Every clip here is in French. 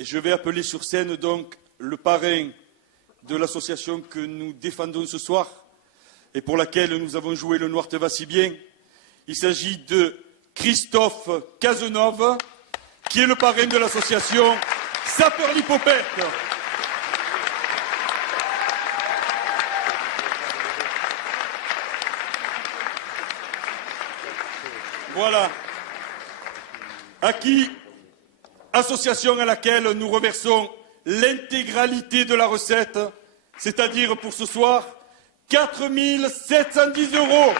Et je vais appeler sur scène donc le parrain de l'association que nous défendons ce soir et pour laquelle nous avons joué Le Noir te va si bien. Il s'agit de Christophe Cazenove, qui est le parrain de l'association Sapeurs-Lipopette. Voilà. Association à laquelle nous reversons l'intégralité de la recette, c'est-à-dire pour ce soir, 4 710 €.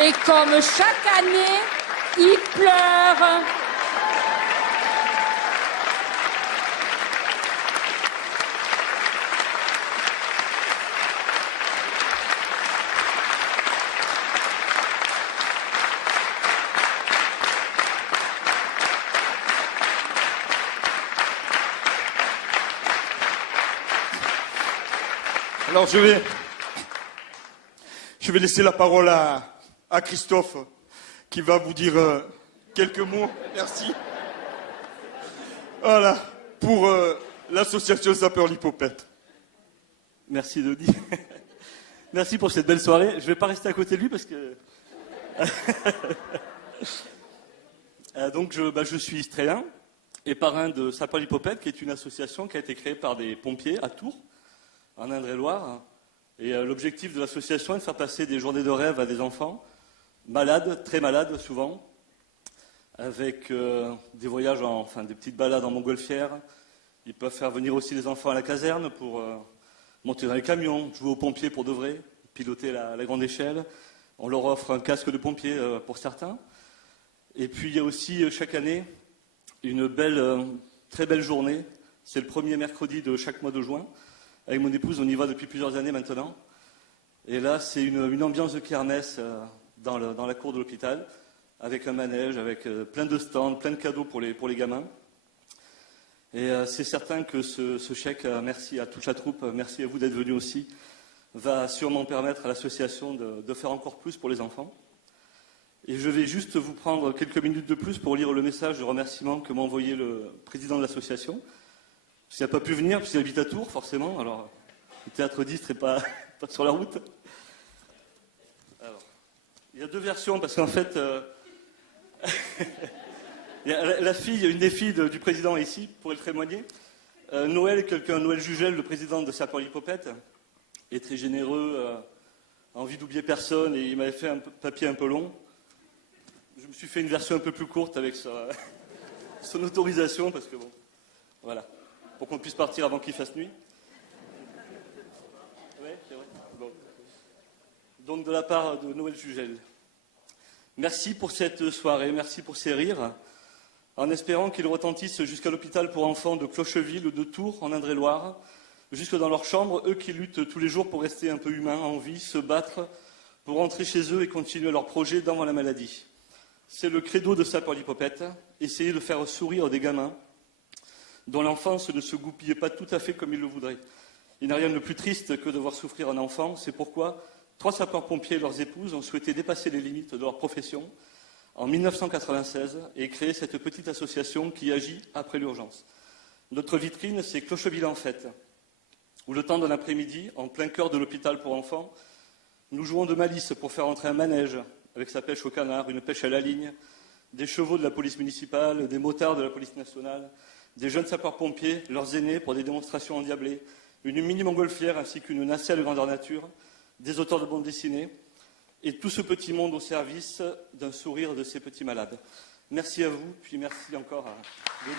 Et comme chaque année, il pleure. Alors je vais laisser la parole à Christophe, qui va vous dire quelques mots. Merci. Voilà, pour l'association Sapeurs-Lipopette. Merci Denis. Merci pour cette belle soirée. Je ne vais pas rester à côté de lui parce que... Donc je suis israélien et parrain de Sapeurs-Lipopette, qui est une association qui a été créée par des pompiers à Tours, en Indre-et-Loire. Et l'objectif de l'association est de faire passer des journées de rêve à des enfants malades, très malades souvent, avec des voyages, des petites balades en montgolfière. Ils peuvent faire venir aussi les enfants à la caserne pour monter dans les camions, jouer aux pompiers pour de vrai, piloter la grande échelle. On leur offre un casque de pompier pour certains. Et puis il y a aussi chaque année une très belle journée. C'est le premier mercredi de chaque mois de juin. Avec mon épouse, on y va depuis plusieurs années maintenant. Et là, c'est une ambiance de kermesse dans la cour de l'hôpital, avec un manège, avec plein de stands, plein de cadeaux pour les gamins. Et c'est certain que ce chèque, merci à toute la troupe, merci à vous d'être venus aussi, va sûrement permettre à l'association de faire encore plus pour les enfants. Et je vais juste vous prendre quelques minutes de plus pour lire le message de remerciement que m'a envoyé le président de l'association. Il n'a pas pu venir, puisqu'il habite à Tours, forcément. Alors, le théâtre d'Istres n'est pas sur la route. Alors, il y a deux versions, parce qu'en fait, il y a une des filles du président ici, pour le témoigner. Noël Jugel, le président de Sapeurs-Lipopette, est très généreux, a envie d'oublier personne, et il m'avait fait un papier un peu long. Je me suis fait une version un peu plus courte avec son autorisation, parce que bon, voilà. Pour qu'on puisse partir avant qu'il fasse nuit. Oui, c'est vrai. Bon. Donc de la part de Noël Jugel. Merci pour cette soirée, merci pour ces rires, en espérant qu'ils retentissent jusqu'à l'hôpital pour enfants de Clocheville ou de Tours, en Indre-et-Loire, jusque dans leurs chambres, eux qui luttent tous les jours pour rester un peu humains, en vie, se battre, pour rentrer chez eux et continuer leur projet dans la maladie. C'est le credo de Sapeurs-Lipopette, essayer de faire sourire des gamins dont l'enfance ne se goupillait pas tout à fait comme il le voudrait. Il n'y a rien de plus triste que de voir souffrir un enfant. C'est pourquoi 3 sapeurs-pompiers et leurs épouses ont souhaité dépasser les limites de leur profession en 1996 et créer cette petite association qui agit après l'urgence. Notre vitrine, c'est Clocheville en fête, où le temps d'un après-midi, en plein cœur de l'hôpital pour enfants, nous jouons de malice pour faire entrer un manège avec sa pêche au canard, une pêche à la ligne, des chevaux de la police municipale, des motards de la police nationale, des jeunes sapeurs-pompiers, leurs aînés pour des démonstrations endiablées, une mini-montgolfière ainsi qu'une nacelle grandeur nature, des auteurs de bandes dessinées, et tout ce petit monde au service d'un sourire de ces petits malades. Merci à vous, puis merci encore à Denis.